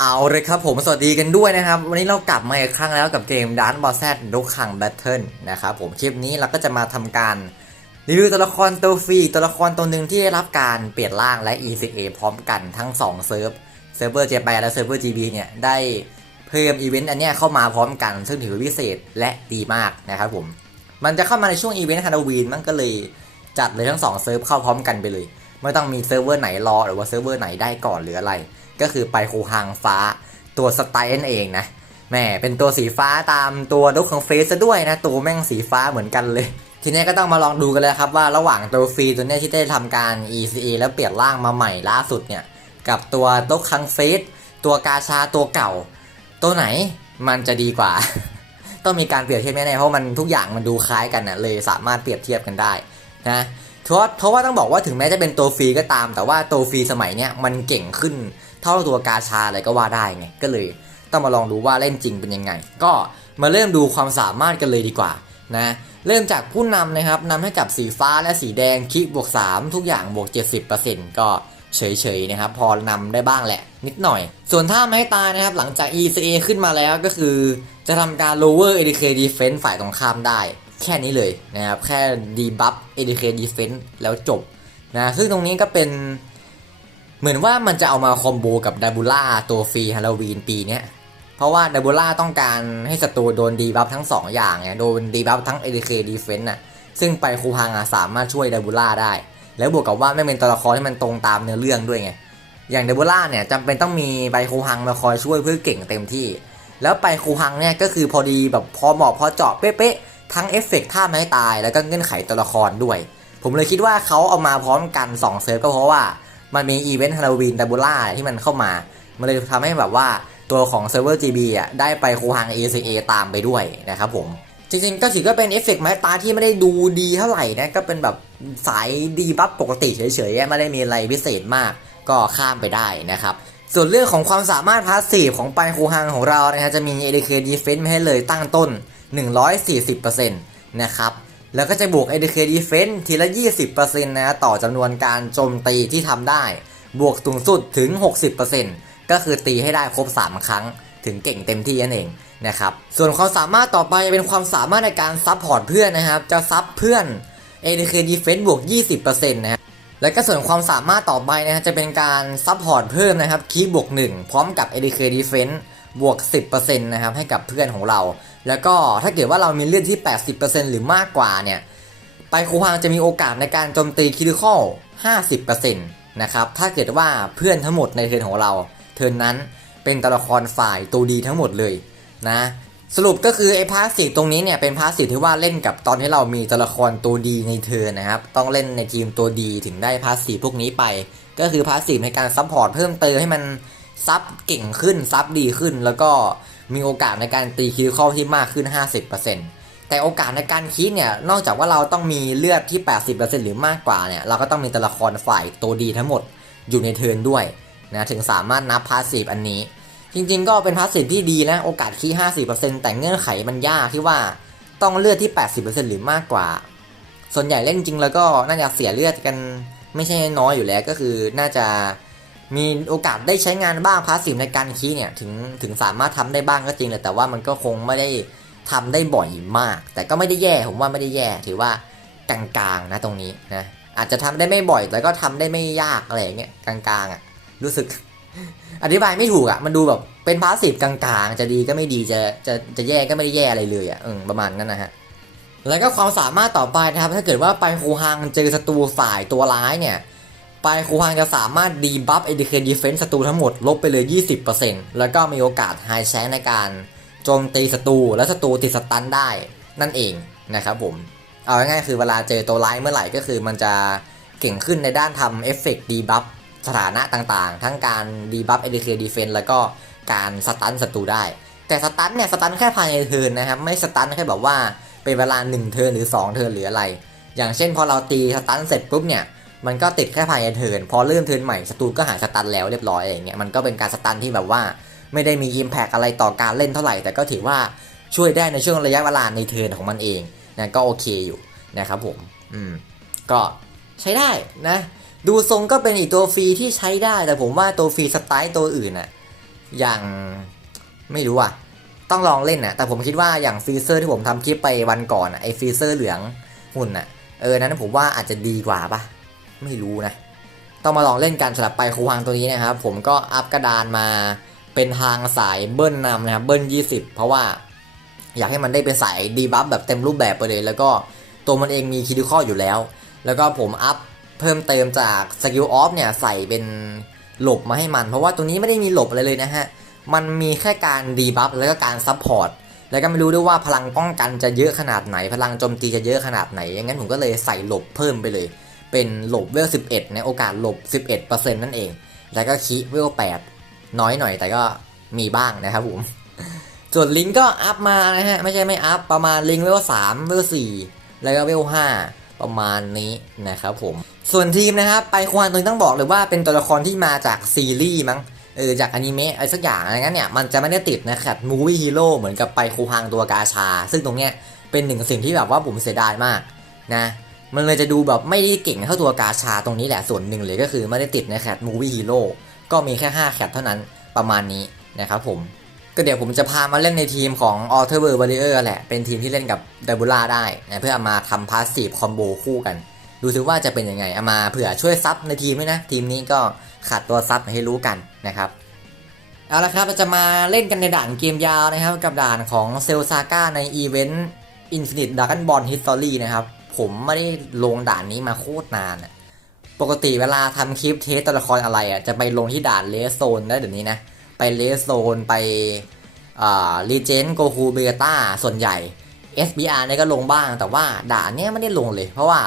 เอาเลยครับผมสวัสดีกันด้วยนะครับ วันนี้เรากลับมาอีกครั้งแล้วกับเกมดันบอสแซดดกขังแบทเทิลนะครับผมคลิปนี้เราก็จะมาทำการรีวิวตัวละครตัวฟรีตัวละครตัวหนึ่งที่ได้รับการเปลี่ยนร่างและ ECA พร้อมกันทั้ง 2 เซิร์ฟเซิร์ฟเวอร์ JP แปและเซิร์ฟเวอร์ GB เนี่ยได้เพิ่มอีเวนต์อันนี้เข้ามาพร้อมกัน ซึ่งถือพิเศษและดีมากนะครับผมมันจะเข้ามาในช่วงอีเวนต์ฮาโลวีนมันก็เลยจัดเลยทั้งสองเซิร์ฟเข้าพร้อมกันไปเลย ไม่ต้องมีเซิร์ฟเวอร์ไหนรอหรือว่าเซิร์ฟเวอร์ไหนได้ก่อนหรืออะไร ก็คือไปคูฮังฟ้าตัวสไตล์นั่นเองนะแหมเป็นตัวสีฟ้าตามตัวดกของเฟสซะด้วยนะตัวแม่งสีฟ้าเหมือนกันเลย ทีนี้ก็ต้องมาลองดูกันเลยครับว่าระหว่างตัวฟรีตัวนี้ที่ได้ทำการ ECA แล้วเปลี่ยนร่างมาใหม่ล่าสุดเนี่ยกับตัวดกคังเฟสตัวกาชาตัวเก่า ตัวไหนมันจะดีกว่า ต้องมีการเปรียบเทียบแน่ๆเพราะมันทุกอย่างมันดูคล้ายกันนะเลยสามารถเปรียบเทียบกันได้นะเพราะเพราะว่าต้องบอกว่าถึงแม้จะเป็นตัวฟรีก็ตาม แต่ว่าตัวฟรีสมัยเนี้ยมันเก่งขึ้น เท่าตัวกาชาอะไรก็ว่าได้ไงก็เลยต้องมาลองดูว่าเล่นจริงเป็นยังไง ก็มาเริ่มดูความสามารถกันเลยดีกว่านะเริ่มจากผู้นำนะครับนำให้กับสีฟ้าและสีแดงคิกบวก 3 ทุกอย่างบวก 70%ก็เฉยๆนะครับพอนำได้บ้างแหละ นิดหน่อย ส่วนถ้าไม้ตายนะครับหลังจาก ECA ขึ้นมาแล้วก็คือ จะทำการ lower ADK defense ฝ่ายตรงข้ามได้ แค่นี้เลยนะครับ แค่ debuff ADK defense แล้วจบนะซึ่งตรงนี้ก็เป็น เหมือนว่ามันจะเอามาคอมโบกับดาบูล่าตัวฟรีฮาโลวีนปีเนี้ยเพราะว่าดาบูล่าต้องการให้ศัตรูโดนดีบัฟทั้ง 2 อย่างไงโดนดีบัฟทั้ง ADK Defense น่ะซึ่งไปคูฮังอะสามารถช่วยดาบูล่าได้ แล้วบวกกับว่าไม่เป็นตัวละครที่มันตรงตามเนื้อเรื่องด้วยไงอย่างเดบูล่าเนี่ยจำเป็นต้องมีไบคูฮังมาคอยช่วยเพื่อเก่งเต็มที่ แล้วไปคูฮังเนี่ยก็คือพอดีแบบพอเหมาะพอเจาะเป๊ะๆทั้งเอฟเฟกต์ท่าไม้ตายแล้วก็เงื่อนไขตัวละครด้วย ผมเลยคิดว่าเขาเอามาพร้อมกัน 2 เซิร์ฟก็เพราะว่า มันมีอีเวนต์ฮาโลวีนดับบูล่าที่มันเข้ามา มันเลยทำให้แบบว่าตัวของเซิร์ฟเวอร์ GB อะได้ไปคูฮัง ACA ตามไปด้วยนะครับผม จริงๆ ก็ถือว่าเป็นเอฟเฟกต์ไม้ตาที่ไม่ได้ดูดีเท่าไหร่นะ ก็เป็นแบบสายดีบัฟปกติเฉยๆ ไม่ได้มีอะไรพิเศษมากก็ข้ามไปได้นะครับ ส่วนเรื่องของความสามารถพาสซีฟของไปคูฮังของเรานะฮะจะมี ADK Defense มาให้เลยตั้งต้น 140%นะครับ แล้วก็จะบวก ADK Defense ทีละ 20%นะต่อจำนวนการโจมตีที่ทำได้ บวกสูงสุดถึง 60%ก็คือตีให้ได้ครบ 3 ครั้ง ถึงเก่งเต็มที่นั่นเองนะครับ ส่วนความสามารถต่อไปเป็นความสามารถในการซับพอร์ตเพื่อนนะครับ จะซับเพื่อน ADK Defense บวก 20%นะครับแล้วก็ส่วนความสามารถต่อไปนะจะเป็นการซับพอร์ตเพิ่มนะครับคีบวก 1 พร้อมกับ ADK Defense บวก 10%นะครับให้กับเพื่อนของเรา แล้วก็ถ้าเกิดว่าเรามีเลือดที่ 80%หรือมากกว่าเนี่ยไปคูฮังจะมีโอกาสในการโจมตีคิริคอล50%นะครับถ้าเกิดว่าเพื่อนทั้งหมดในเทิร์นของเรา เทิร์นนั้นเป็นตัวละครฝ่ายตัวดีทั้งหมดเลยนะสรุปก็คือไอ้พาสซีฟตรงนี้เนี่ยเป็นพาสซีฟที่ว่าเล่นกับตอนที่เรามีตัวละครตัวดีในเทิร์นนะครับ ต้องเล่นในทีมตัวดีถึงได้พาสซีฟพวกนี้ไป ก็คือพาสซีฟในการซัพพอร์ตเพิ่มเติมให้มันซับเก่งขึ้นซับดีขึ้น แล้วก็ มีโอกาสในการตีคิริคอลที่มากขึ้น 50%แต่โอกาสในการคิดเนี่ย นอกจากว่าเราต้องมีเลือดที่ 80%หรือมากกว่าเนี่ย เราก็ต้องมีตัวละครฝ่ายตัวดีทั้งหมดอยู่ในเทิร์นด้วยนะถึงสามารถนับพาสซีฟอันนี้ จริงๆ ก็เป็นพาสซีฟที่ดีนะ โอกาสคีย์50%แต่เงื่อนไขมันยากที่ว่าต้องเลือดที่ 80%หรือมากกว่า ส่วนใหญ่เล่นจริงแล้วก็น่าจะเสียเลือดกันไม่ใช่น้อยอยู่แล้วก็คือน่าจะ มีโอกาสได้ใช้งานบ้างพาสซีฟในการคีย์เนี่ยถึงถึงสามารถทำได้บ้างก็จริงเลยแต่ว่ามันก็คงไม่ได้ทำได้บ่อยมาก แต่ก็ไม่ได้แย่ผมว่าไม่ได้แย่ถือว่ากลางๆนะตรงนี้นะอาจจะทำได้ไม่บ่อยแต่ก็ทำได้ไม่ยากอะไรเงี้ยกลางๆอะรู้สึก อธิบายไม่ถูกอะมันดูแบบเป็นพาสซีฟกลางๆ จะดีก็ไม่ดีจะจะจะแย่ก็ไม่ได้แย่อะไรเลยอะเออประมาณนั้นนะฮะแล้วก็ความสามารถต่อไปนะครับ ถ้าเกิดว่าไปคูฮังเจอศัตรูฝ่ายตัวร้ายเนี่ย ไปคูฮังจะสามารถดีบัฟเอ k เคดีเฟนส์ศัตรูทั้งหมดลบไปเลย 20%แล้วก็มีโอกาสไฮแชงในการโจมตีศัตรูและศัตรูติดสตันได้นั่นเองนะครับผม เอาง่ายๆคือเวลาเจอตัวร้ายเมื่อไหร่ก็คือมันจะเก่งขึ้นในด้านทำเอฟเฟกต์ดีบัฟสถานะต่างๆ ทั้งการดีบัฟเอ k เคดีเฟนแล้วก็การสตันศัตรูได้ แต่สตันเนี่ยสตันแค่ภายในเทิร์นนะครับไม่สตันแค่แบบว่าเป็นเวลา1เทิร์นหรือ 2 เทิร์นหรืออะไร อย่างเช่นพอเราตีสตันเสร็จปุ๊บเนี่ย มันก็ติดแค่ภายในเทินพอเริ่มเทินใหม่ศัตรูก็หายสตันแล้วเรียบร้อยอะไรเงี้ยมันก็เป็นการสตันที่แบบว่า ไม่ได้มีอิมแพกอะไรต่อการเล่นเท่าไหร่ แต่ก็ถือว่าช่วยได้ในช่วงระยะเวลาในเทินของมันเองนะก็โอเคอยู่นะครับผมอืมก็ใช้ได้นะ ดูทรงก็เป็นอีกตัวฟรีที่ใช้ได้ แต่ผมว่าตัวฟรีสไตล์ตัวอื่นอะอย่างไม่รู้อะต้องลองเล่นนะแต่ผมคิดว่าอย่างฟรีเซอร์ที่ผมทำคลิปไปวันก่อนอะไอ้ฟรีเซอร์เหลืองหุ่นอะเออนั้นผมว่าอาจจะดีกว่าปะ ไม่รู้นะ ต้องมาลองเล่นกันสำหรับไปคูฮังตัวนี้นะครับ ผมก็อัพกระดานมาเป็นทางสายเบิ้ลนำนะครับเบิ้ล20 เพราะว่า อยากให้มันได้เป็นสายดีบัฟแบบเต็มรูปแบบไปเลย แล้วก็ตัวมันเองมีคิดิคออยู่แล้ว แล้วก็ผมอัพเพิ่มเติมจากสกิลออฟเนี่ยใส่เป็นหลบมาให้มัน เพราะว่าตัวนี้ไม่ได้มีหลบอะไรเลยนะฮะ มันมีแค่การดีบัฟแล้วก็การซับพอร์ตแล้วก็ไม่รู้ด้วยว่าพลังป้องกันจะเยอะขนาดไหน พลังโจมตีจะเยอะขนาดไหนอย่างนั้นผมก็เลยใส่หลบเพิ่มไปเลย เป็นหลบเวล 11นโอกาสหลบ 11%นั่นเอง แล้วก็คีเวล 8 น้อยหน่อยแต่ก็มีบ้างนะครับผม ส่วนลิงก็อัพมานะฮะ ไม่ใช่ไม่อัพ ประมาณลิงเวล 3 เวล 4 แล้วก็เวล 5 ประมาณนี้นะครับผม ส่วนทีมนะครับ ไปควานตัวต้องบอกเลยว่าเป็นตัวละครที่มาจากซีรีส์มั้งเออจากอนิเมะอะไรสักอย่างอะไรงั้นเนี่ยมันจะไม่ได้ติดนะครับมูวี่ฮีโร่เหมือนกับไปคูฮังตัวกาชา ซึ่งตรงเนี้ยเป็นหนึ่งสิ่งที่แบบว่าผมเสียดายมากนะ มันเลยจะดูแบบไม่ได้เก่งเท่าตัวกาชาตรงนี้แหละส่วนหนึ่งเลยก็คือไม่ได้ติดในแคทมูวี่ฮีโร่ก็มีแค่5แคทเท่านั้นประมาณนี้นะครับผม ก็เดี๋ยวผมจะพามาเล่นในทีมของ a l t e r b e r Barrier แหละ เป็นทีมที่เล่นกับเดบูล่าได้นะเพื่อเอามาทำพาสซีฟคอมโบคู่กัน ดูซิว่าจะเป็นยังไงเอามาเผื่อช่วยซับในทีมด้วยนะ ทีมนี้ก็ขาดตัวซับให้รู้กันนะครับเอาละครับเราจะมาเล่นกันในด่านเกมยาวนะครับ กับด่านของเซลซาก้าในอีเวนต์ Infinite Dragon Ball History นะครับ ผมไม่ได้ลงด่านนี้มาโคตรนานอะปกติเวลาทำคลิปเทสตัวละครอะไรอะจะไปลงที่ด่านเลสโซนได้เดี๋ยวนี้นะ ไปเลสโซนไปอ่ารีเจนโกคูเบต้าส่วนใหญ่ SBR เนี่ยก็ลงบ้าง แต่ว่าด่านเนี้ยไม่ได้ลงเลย เพราะว่า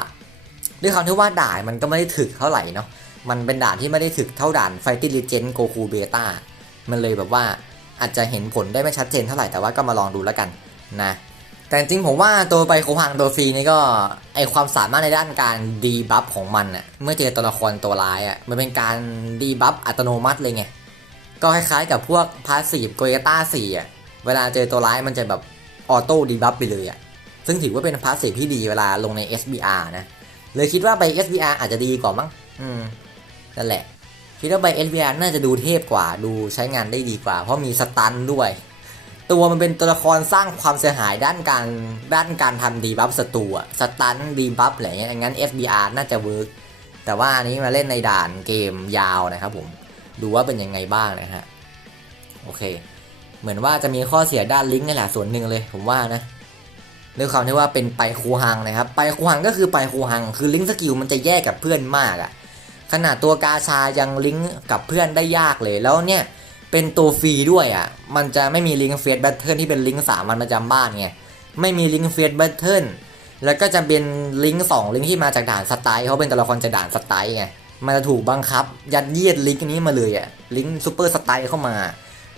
ด้วยความที่ว่าด่านมันก็ไม่ได้ถึกเท่าไหร่เนาะมันเป็นด่านที่ไม่ได้ถึกเท่าด่านไฟติลีเจนโกคูเบต้ามันเลยแบบว่าอาจจะเห็นผลได้ไม่ชัดเจนเท่าไหร่แต่ว่าก็มาลองดูแล้วกันนะ แต่จริงผมว่าตัวไปโคฮังตัวฟรีนี่ก็ไอความสามารถในด้านการดีบัฟของมันอะเมื่อเจอตัวละครตัวร้ายอะมันเป็นการดีบัฟอัตโนมัติเลยไง ก็คล้ายๆกับพวกพาสซีฟโกเอต้าสี่อะเวลาเจอตัวร้ายมันจะแบบออโต้ดีบัฟไปเลยอะซึ่งถือว่าเป็นพาสซีฟที่ดีเวลาลงใน SBR นะ เลยคิดว่าไป SBR อาจจะดีกว่ามั้งอืมนั่นแหละคิดว่าไป SBR น่าจะดูเทพกว่าดูใช้งานได้ดีกว่า เพราะมีสตันด้วย ตัวมันเป็นตัวละครสร้างความเสียหายด้านการด้านการทำดีบัฟศัตรูอะสตันดีบัฟอะไรเงี้ยงั้น SBR น่าจะเวิร์กแต่ว่าอันนี้มาเล่นในด่านเกมยาวนะครับผมดูว่าเป็นยังไงบ้างนะฮะโอเค เหมือนว่าจะมีข้อเสียด้านลิงก์นี่แหละส่วนหนึ่งเลยผมว่านะด้วยความที่ว่าเป็นไปคูฮังนะครับ ไปคูฮังก็คือไปคูฮัง คือลิงก์สกิลมันจะแยกกับเพื่อนมากอะขนาดตัวกาชายังลิงก์กับเพื่อนได้ยากเลยแล้วเนี่ย เป็นตัวฟรีด้วยอะ มันจะไม่มีลิงก์เฟสแบทเทิลที่เป็นลิงก์สามันประจำบ้านไง ไม่มีลิงก์เฟสแบทเทิลแล้วก็จะเป็นลิงก์สองลิงก์ที่มาจากด่านสไตล์เขาเป็นตัวละครจากด่านสไตล์ไง มันจะถูกบังคับ ยัดเยียดลิงก์นี้มาเลยอะ ลิงก์ซูเปอร์สไตล์เข้ามา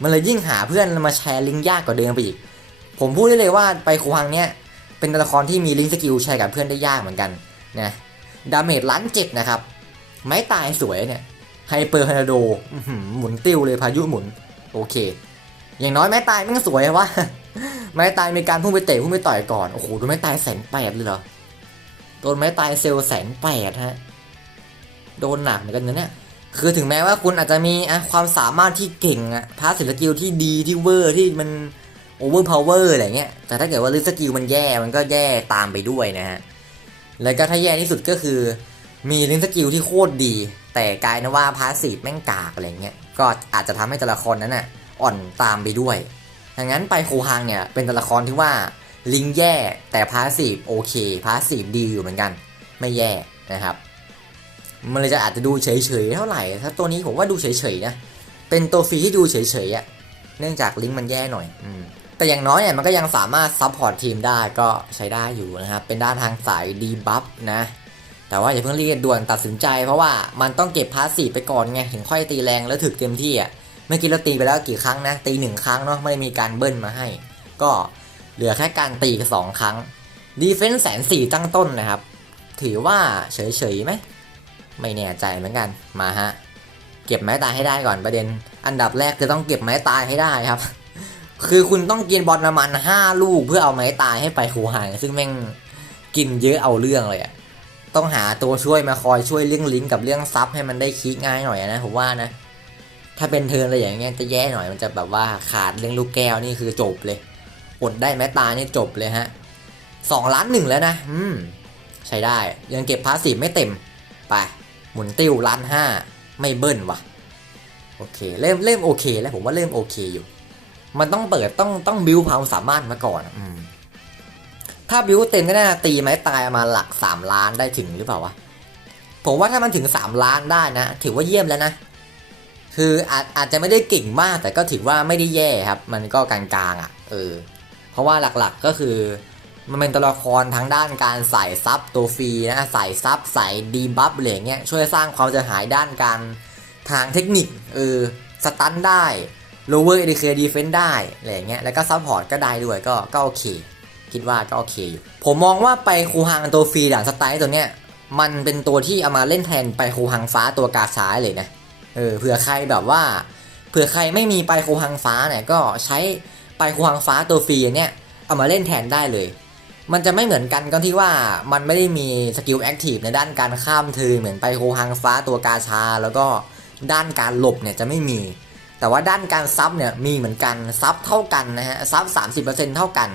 มันเลยยิ่งหาเพื่อนมาแชร์ลิงก์ยากกว่าเดิมไปอีก ผมพูดได้เลยว่าไปคูฮังเนี่ยเป็นตัวละครที่มีลิงก์สกิลแชร์กับเพื่อนได้ยากเหมือนกันนะ ดาเมจล้านเจ็ดนะครับ ไม้ตายสวยเนี่ย ไฮเปอร์ฮานาโดหมุนติ้วเลยพายุหมุน โอเค อย่างน้อยไม้ตายมันก็สวยวะไม้ตายมีการพุ่งไปเตะพุ่งไปต่อยก่อน โอ้โหโดนไม้ตายแสนแปดเลยเหรอโดนไม้ตายเซลแสนแปดฮะ โดนหนักเหมือนกันนะเนี่ยคือถึงแม้ว่าคุณอาจจะมีอะความสามารถที่เก่งอะพาสศิลสกิลที่ดีที่เวอร์ที่มันโอเวอร์พาวเวอร์อะไรเงี้ย แต่ถ้าเกิดว่าลิสกิลมันแย่ มันก็แย่ตามไปด้วยนะฮะ แล้วก็ถ้าแย่ที่สุดก็คือ มีลิสกิลที่โคตรดี แต่กลายนะว่าพาสซีฟแม่งกากอะไรเงี้ยก็อาจจะทำให้ตัวละครนั้นน่ะอ่อนตามไปด้วยดังนั้นไปโคฮังเนี่ยเป็นตัวละครที่ว่าลิงแย่แต่พาสซีฟโอเคพาสซีฟดีอยู่เหมือนกัน ไม่แย่นะครับ มันเลยจะอาจจะดูเฉยๆเท่าไหร่ถ้าตัวนี้ผมว่าดูเฉยๆนะเป็นตัวฟรีที่ดูเฉยๆอะเนื่องจากลิงมันแย่หน่อยอืมแต่อย่างน้อยเนี่ยมันก็ยังสามารถซัพพอร์ตทีมได้ก็ใช้ได้อยู่นะครับ เป็นด้านทางสายดีบัฟนะ แต่ว่าอย่าเพิ่งรีบด่วนตัดสินใจ เพราะว่ามันต้องเก็บพาสซีฟไปก่อนไงถึงค่อยตีแรงแล้วถึกเต็มที่อะเมื่อกี้เราตีไปแล้วกี่ครั้งนะตีหนึ่งครั้งเนาะไม่ได้มีการเบิ้ลมาให้ ก็เหลือแค่การตีสองครั้งดีเฟนส์แสนสี่ตั้งต้นนะครับ ถือว่าเฉยๆไหมไม่แน่ใจเหมือนกันมาฮะเก็บไม้ตายให้ได้ก่อนประเด็น อันดับแรกคือต้องเก็บไม้ตายให้ได้ครับ คือคุณต้องกินบอลประมาณห้าลูกเพื่อเอาไม้ตายให้ไปคูหางซึ่งแม่งกินเยอะเอาเรื่องเลยอะ ต้องหาตัวช่วยมาคอยช่วยเรื่องลิงก์กับเรื่องซับให้มันได้คลิกง่ายหน่อยนะผมว่านะ ถ้าเป็นเทิร์นอะไรอย่างเงี้ยจะแย่หน่อยมันจะแบบว่าขาดเรื่องลูกแก้วนี่คือจบเลยอดได้แม้ตานี่จบเลยฮะสองล้านหนึ่งแล้วนะ อืม ใช้ได้ ยังเก็บพาสีไม่เต็ม ไป หมุนติ้วล้านห้าไม่เบิ้ลว่ะ โอเค เริ่มเริ่มโอเค แล้วผมว่าเริ่มโอเคอยู่ มันต้องเปิดต้องต้องบิวความสามารถมาก่อน อืม ถ้าบิวเต็มก็น่าตีไม้ตายมาหลักสามล้านได้ถึงหรือเปล่าวะ ผมว่าถ้ามันถึงสามล้านได้นะ ถือว่าเยี่ยมแล้วนะ คืออาจอาจจะไม่ได้เก่งมากแต่ก็ถือว่าไม่ได้แย่ครับ มันก็กลางๆอะ เออ เพราะว่าหลักๆก็คือ มันเป็นตัวละครทั้งด้านการใส่ซับตัวฟรีนะใส่ซับใส่ดีบัฟอะไรอย่างเงี้ยช่วยสร้างความเสียหายด้านการทางเทคนิคเออสตันได้ lower ADK defense ได้อะไรเงี้ยแล้วก็ซัพพอร์ตก็ได้ด้วยก็ก็โอเค คิดว่าก็โอเคอยู่ ผมมองว่าไปคูฮังตัวฟรีด่านสไตล์ตัวเนี้ย มันเป็นตัวที่เอามาเล่นแทนไปคูฮังฟ้าตัวกาซ้ายเลยนะ เออ เผื่อใครแบบว่า เผื่อใครไม่มีไปคูฮังฟ้าเนี่ยก็ใช้ไปคูฮังฟ้าตัวฟรีอันเนี้ยเอามาเล่นแทนได้เลย มันจะไม่เหมือนกันก็ที่ว่ามันไม่ได้มีสกิลแอคทีฟในด้านการข้ามเทือเหมือนไปโคฮังฟ้าตัวกาชา แล้วก็ด้านการหลบเนี่ยจะไม่มีแต่ว่าด้านการซับเนี่ยมีเหมือนกันซับเท่ากันนะฮะซับ30%เท่ากัน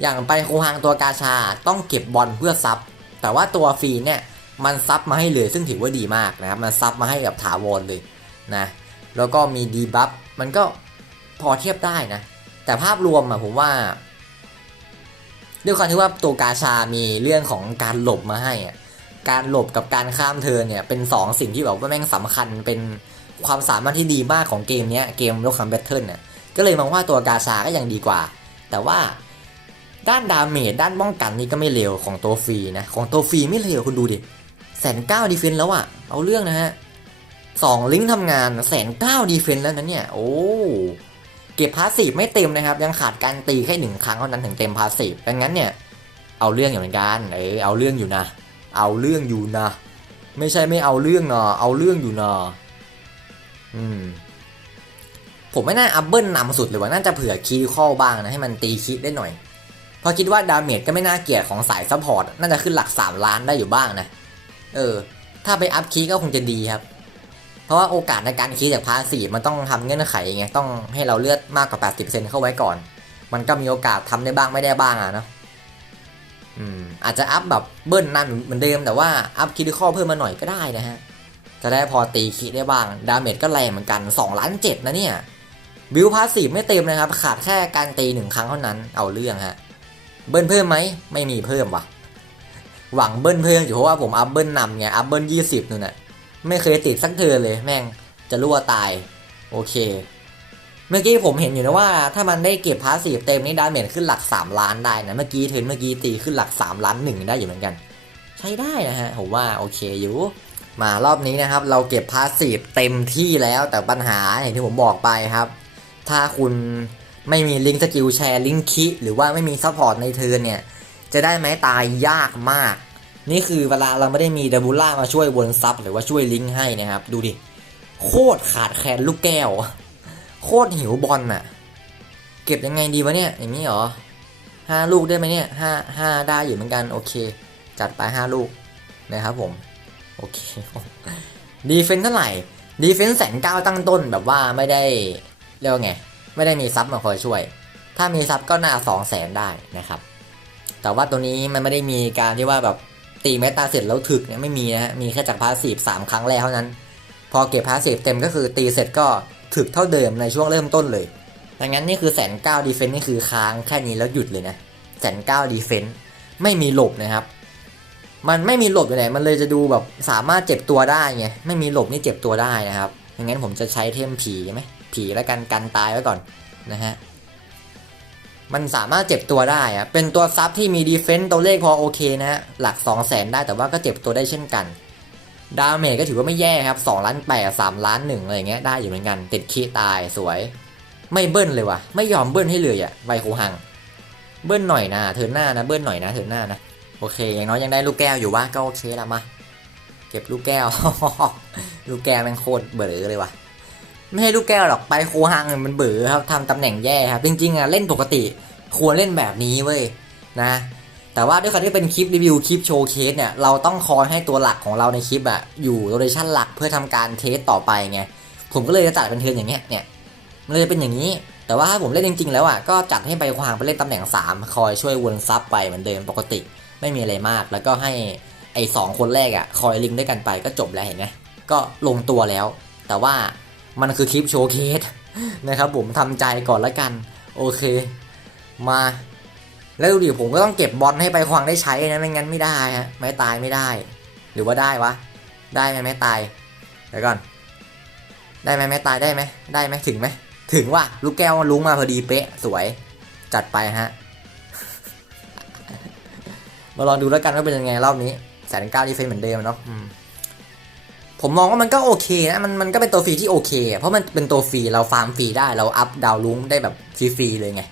อย่างไปโคฮังตัวกาชาต้องเก็บบอลเพื่อซับ แต่ว่าตัวฟรีเนี่ยมันซับมาให้เลยซึ่งถือว่าดีมากนะครับ มันซับมาให้แบบถาวรเลยนะ แล้วก็มีดีบัฟมันก็พอเทียบได้นะ แต่ภาพรวมอะผมว่า ด้วยความที่ว่าตัวกาชามีเรื่องของการหลบมาให้อะการหลบกับการข้ามเทินเนี่ยเป็นสองสิ่งที่แบบว่าแม่งสำคัญเป็นความสามารถที่ดีมากของเกมเนี้ยเกมโลกคัมแบทเทิลเนี่ยก็เลยมองว่าตัวกาชาก็ยังดีกว่า แต่ว่า ด้านดาเมจด้านป้องกันนี่ก็ไม่เลวของตัวฟรีนะ ของตัวฟรีไม่เลวคุณดูดิแสนเก้าดีเฟนแล้วอะเอาเรื่องนะฮะสองลิงก์ทำงานแสนเก้าดีเฟนแล้วนะเนี่ย โอ้เก็บพาสซีฟไม่เต็มนะครับ ยังขาดการตีแค่หนึ่งครั้งเท่านั้นถึงเต็มพาสซีฟดังนั้นเนี่ย เอาเรื่องอยู่เหมือนกันเออเอาเรื่องอยู่นะ เอาเรื่องอยู่นะ ไม่ใช่ไม่เอาเรื่องเนาะเอาเรื่องอยู่เนาะอืมผมไม่น่าอัพเบิลนำสุดเลยว่าน่าจะเผื่อคีย์ข้อบ้างนะให้มันตีคิดได้หน่อย เพราะคิดว่าดาเมจก็ไม่น่าเกลียดของสายซัพพอร์ตน่าจะขึ้นหลัก 3 ล้านได้อยู่บ้างนะ เออ ถ้าไปอัพคีย์ก็คงจะดีครับ เพราะว่าโอกาสในการคีย์จากพาสซีฟมันต้องทำเงื่อนไขไงต้องให้เราเลือดมากกว่า 80%เข้าไว้ก่อน มันก็มีโอกาสทำได้บ้างไม่ได้บ้างอะเนาะอืมอาจจะอัพแบบเบิ้ลนั่นเหมือนเดิมแต่ว่าอัพคิดข้อเพิ่มมาหน่อยก็ได้นะฮะจะได้พอตีคีได้บ้างดาเมจก็แรงเหมือนกัน2ล้านเจ็ดนะเนี่ยบิวพาสซีฟไม่เต็มนะครับ ขาดแค่การตีหนึ่งครั้งเท่านั้นเอาเรื่องฮะ เบิ้ลเพิ่มไหมไม่มีเพิ่มว่ะ หวังเบิ้ลเพิ่มอยู่เพราะว่าผมอัพเบิ้ลนำไงอัพเบิ้ลยี่สิบนู่นน่ะไม่เคยติดสักเทือเลยแม่งจะรั่วตาย โอเค เมื่อกี้ผมเห็นอยู่นะว่า ถ้ามันได้เก็บพาสซีฟเต็มนี่ดาเมจขึ้นหลัก 3 ล้านได้นะเมื่อกี้เทรนเมื่อกี้ตีขึ้นหลัก 3 ล้านหนึ่งได้อยู่เหมือนกัน ใช้ได้นะฮะผมว่าโอเคอยู่มารอบนี้นะครับ เราเก็บพาสซีฟเต็มที่แล้วแต่ปัญหาอย่างที่ผมบอกไปครับ ถ้าคุณ ไม่มีลิงก์สกิลแชร์ลิงก์คิหรือว่าไม่มีซัพพอร์ตในเทิร์นเนี่ย จะได้ไม้ตายยากมาก นี่คือเวลาเราไม่ได้มีดับบูล่ามาช่วยวนซับหรือว่าช่วยลิงก์ให้นะครับ ดูดิ โคตรขาดแคลนลูกแก้ว โคตรหิวบอลน่ะ เก็บยังไงดีวะเนี่ย อย่างนี้หรอห้าลูกได้ไหมเนี่ยห้าห้าได้อยู่เหมือนกัน โอเค จัดไปห้าลูกนะครับผม โอเคดีเฟนส์เท่าไหร่ดีเฟนส์แสนเก้าตั้งต้นแบบว่าไม่ได้เรียกว่าไง ไม่ได้มีซับมาคอยช่วย ถ้ามีซับก็น่าสองแสนได้นะครับ แต่ว่าตัวนี้มันไม่ได้มีการที่ว่าแบบตีเมตาเสร็จแล้วถึกเนี่ยไม่มีนะฮะมีแค่จากพาสซีฟสามครั้งแรกเท่านั้น พอเก็บพาสซีฟเต็มก็คือตีเสร็จก็ถึกเท่าเดิมในช่วงเริ่มต้นเลยดังนั้นนี่คือแสนเก้าดีเฟนต์นี่คือค้างแค่นี้แล้วหยุดเลยนะแสนเก้าดีเฟนต์ไม่มีหลบนะครับ มันไม่มีหลบอยู่ไหนมันเลยจะดูแบบสามารถเจ็บตัวได้ไงไม่มีหลบนี่เจ็บตัวได้นะครับอย่างนั้นผมจะใช้เทมผีใช่ไหม ผีแล้วกันกันตายไว้ก่อนนะฮะมันสามารถเจ็บตัวได้อะเป็นตัวซับที่มีดีเฟนต์ตัวเลขพอโอเคนะฮะหลัก 2 0 0แสนได้แต่ว่าก็เจ็บตัวได้เช่นกัน ดาเมจก็ถือว่าไม่แย่ครับ2ล้าน8 3ล้าน1อะไรอย่างเงี้ยได้อยู่เหมือนกัน ติดคีตายสวย ไม่เบิ้ลเลยว่ะ ไม่ยอมเบิ้ลให้เลยอะไวคูหัง เบิ้ลหน่อยนะเทินหน้านะเบิ้ลหน่อยนะเทินหน้านะโอเคอย่างน้อยยังได้ลูกแก้วอยู่ว่าก็โอเคละมาเก็บลูกแก้ว ลูกแก้วแมันโคตรเบลอเลยว่ะ ไม่ใช่ลูกแก้วหรอกไปโคฮังมันเบื่อครับทำตำแหน่งแย่ครับ จริงๆอะเล่นปกติควรเล่นแบบนี้เว้ยนะ แต่ว่าด้วยความที่เป็นคลิปรีวิวคลิปโชว์เคสเนี่ยเราต้องคอยให้ตัวหลักของเราในคลิปอะอยู่โลเคชั่นหลักเพื่อทำการเทสต่อไปไงผมก็เลยจะจัดเป็นเทิร์นอย่างเงี้ยเนี่ยมันเลยเป็นอย่างนี้ แต่ว่าถ้าผมเล่นจริง ๆ แล้วอะก็จัดให้ไปควางไปเล่นตำแหน่ง 3 คอยช่วยวนซับไปเหมือนเดิมปกติ ไม่มีอะไรมาก แล้วก็ให้ไอ้สองคนแรกอะคอยลิงก์ด้วยกันไปก็จบแล้วเห็นไหมก็ลงตัวแล้ว แต่ว่า มันคือคลิปโชว์เคสนะครับผมทำใจก่อนละกัน โอเค มา แล้วดูดิผมก็ต้องเก็บบอลให้ไปควางได้ใช้นะไม่งั้นไม่ได้ฮะไม่ตายไม่ได้ หรือว่าได้วะ ได้ไหมไม่ตายเดี๋ยวก่อน ได้ไหมไม่ตายได้ไหมได้ไหมถึงไหมถึงว่ะลูกแก้วลุงมาพอดีเป๊ะสวยจัดไปฮะมาลองดูแล้วกันว่าเป็นยังไงรอบนี้แสนเก้าดีเฟนเหมือนเดิมเนาะ ผมมองว่ามันก็โอเคนะ มันมันก็เป็นตัวฟรีที่โอเค เพราะมันเป็นตัวฟรีเราฟาร์มฟรีได้เราอัพดาวลุ้งได้แบบฟรีๆเลยไง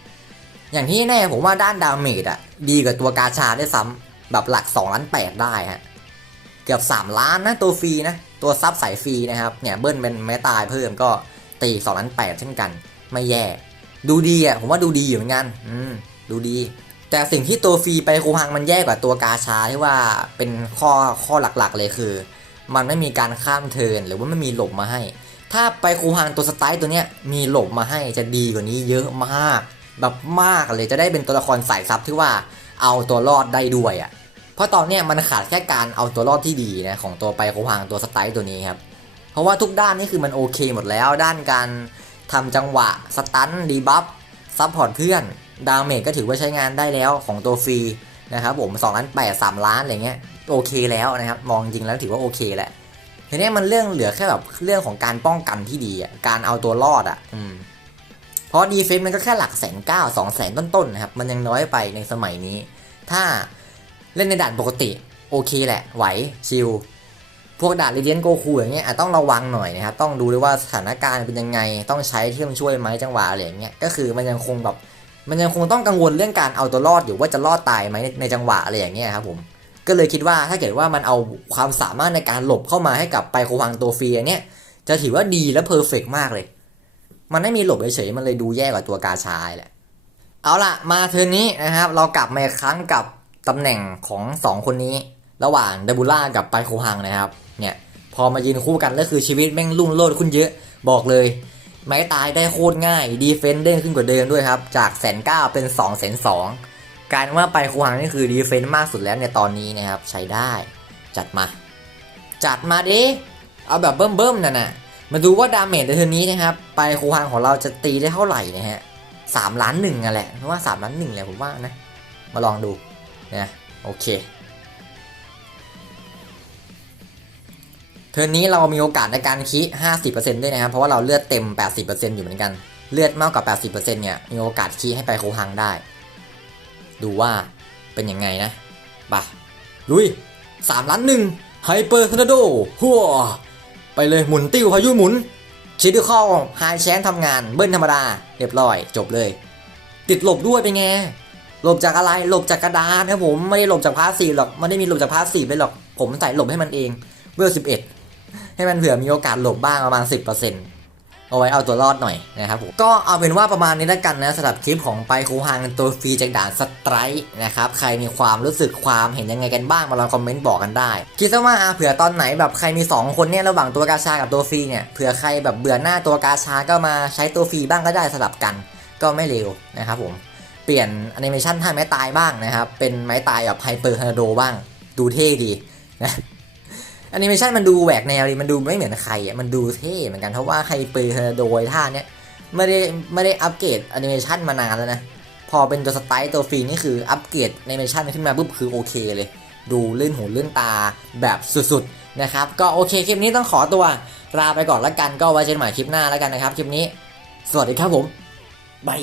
อย่างที่แน่ผมว่าด้านดาเมจอะดีกว่าตัวกาชาได้ซ้ำแบบหลัก2ล้าน8ได้ฮะ เกือบ 3 ล้านนะตัวฟรีนะ ตัวซับสายฟรีนะครับ เนี่ยเบิ้ลเป็นแม้ตายเพิ่มก็ตี2ล้าน8เช่นกัน ไม่แย่ ดูดีอะผมว่าดูดีอยู่เหมือนกัน อืมดูดี แต่สิ่งที่ตัวฟรีไปคูพังมันแย่กว่าตัวกาชาที่ว่าเป็นข้อข้อหลักๆเลยคือ มันไม่มีการข้ามเทินหรือว่าไม่มีหลบมาให้ ถ้าไปคูพังตัวสไตล์ตัวเนี้ยมีหลบมาให้จะดีกว่านี้เยอะมาก แบบมากเลยจะได้เป็นตัวละครสายซับที่ว่าเอาตัวรอดได้ด้วยอะ เพราะตอนเนี้ยมันขาดแค่การเอาตัวรอดที่ดีนะของตัวไปโคพังตัวสไตล์ตัวนี้ครับ เพราะว่าทุกด้านนี่คือมันโอเคหมดแล้ว ด้านการทำจังหวะสตันดีบัฟซับพอร์ตเพื่อนดาเมจก็ถือว่าใช้งานได้แล้วของตัวฟรีนะครับผม2ล้าน8 3ล้านอะไรเงี้ย โอเคแล้วนะครับ มองจริงแล้วถือว่าโอเคแหละทีนี้มันเรื่องเหลือแค่แบบเรื่องของการป้องกันที่ดีอะการเอาตัวรอดอะ อืมเพราะดีเฟนต์มันก็แค่หลักแสนเก้าสองแสนต้นๆนะครับ มันยังน้อยไปในสมัยนี้ ถ้าเล่นในด่านปกติโอเคแหละ ไหวชิลพวกด่านเรเดียนโกคูอย่างเงี้ยต้องระวังหน่อยนะครับ ต้องดูด้วยว่าสถานการณ์เป็นยังไง ต้องใช้เที่มันช่วยไหมจังหวะอะไรอย่างเงี้ย ก็คือมันยังคงแบบ มันยังคงต้องกังวลเรื่องการเอาตัวรอดอยู่ว่าจะรอดตายไหมในจังหวะอะไรอย่างเงี้ยครับผม ก็เลยคิดว่าถ้าเกิดว่ามันเอาความสามารถในการหลบเข้ามาให้กับไปโคฮังตัวฟรีอย่างเงี้ยจะถือว่าดีและเพอร์เฟกมากเลย มันไม่มีหลบเฉยๆมันเลยดูแย่กว่าตัวกาชายแหละ เอาล่ะ มาเทอร์นนี้นะครับ เรากลับมาครั้งกับตำแหน่งของ 2 คนนี้ ระหว่างเดบูล่ากับไปโคฮังนะครับ เนี่ย พอมายืนคู่กันแล้วคือชีวิตแม่งรุ่งโรจน์ขึ้นเยอะ บอกเลย ไม้ตายได้โคตรง่าย ดีเฟนต์เด้งขึ้นกว่าเดิมด้วยครับ จากแสนเก้าเป็น2องแสนสอง การว่าไปโคฮังนี่คือดีเฟนต์มากสุดแล้วในตอนนี้นะครับ ใช้ได้จัดมา จัดมาดิเอาแบบเบิ่มๆนั่นน่ะมาดูว่าดาเมจในเทอร์นี้นะครับ ไปโคฮังของเราจะตีได้เท่าไหร่นะฮะสามล้านหนึ่งอะแหละเพราะว่าสามล้านหนึ่งแหละผมว่านะ มาลองดูนะโอเค เทอร์นี้เรามีโอกาสในการคีห้าสิบเปอร์เซ็นต์ด้วยนะครับ เพราะว่าเราเลือดเต็มแปดสิบเปอร์เซ็นต์อยู่เหมือนกัน เลือดมากกว่าแปดสิบเปอร์เซ็นต์เนี่ยมีโอกาสคีให้ไปโคฮังได้ ดูว่าเป็นยังไงนะไปลุยสามล้านหนึ่งไฮเปอร์ทอร์นาโดหัวไปเลยหมุนติ้วพายุหมุนชิดเข้าไฮแชนทำงานเบิ้ลธรรมดา เรียบร้อย จบเลย ติดหลบด้วยเป็นไงหลบจากอะไรหลบจากกระดานครับผมไม่ได้หลบจากพาสีหรอกไม่ได้มีหลบจากพาสซีฟเลยหรอก ผมใส่หลบให้มันเองเวลสิบเอ็ดให้มันเผื่อมีโอกาสหลบบ้างประมาณ10%เปอร์เซ็นต์ เอาไว้เอาตัวรอดหน่อยนะครับผมก็เอาเป็นว่าประมาณนี้แล้วกันนะสำหรับคลิปของไปคูฮังตัวฟรีจากด่านสไตร์นะครับใครมีความรู้สึกความเห็นยังไงกันบ้างมาลองคอมเมนต์บอกกันได้ คิดซะว่าเผื่อตอนไหนแบบใครมี 2 คนเนี่ยระหว่างตัวกาชากับตัวฟรีเนี่ยเผื่อใครแบบเบื่อหน้าตัวกาชาก็มาใช้ตัวฟรีบ้างก็ได้สลับกัน ก็ไม่เร็วนะครับผมเปลี่ยนแอนิเมชันท่าไม้ตายบ้างนะครับเป็นไม้ตายแบบไฮเปอร์ฮาร์โดบ้าง ดูเท่ดีนะ แอนิเมชันมันดูแหวกแนวดีมันดูไม่เหมือนใครอะมันดูเท่เหมือนกันเพราะว่าไฮเปอร์ฮาโดยท่าเนี้ยไม่ได้ไม่ได้อัปเกรดแอนิเมชันมานานแล้วนะ พอเป็นตัวสไตล์ตัวฟรีนี่คืออัปเกรดแอนิเมชันขึ้นมาปุ๊บคือโอเคเลย ดูลื่นหูลื่นตาแบบสุดๆนะครับ ก็โอเคคลิปนี้ต้องขอตัวลาไปก่อนละกันก็ไว้เจอกันใหม่คลิปหน้าแล้วกันนะครับคลิปนี้ สวัสดีครับผมบาย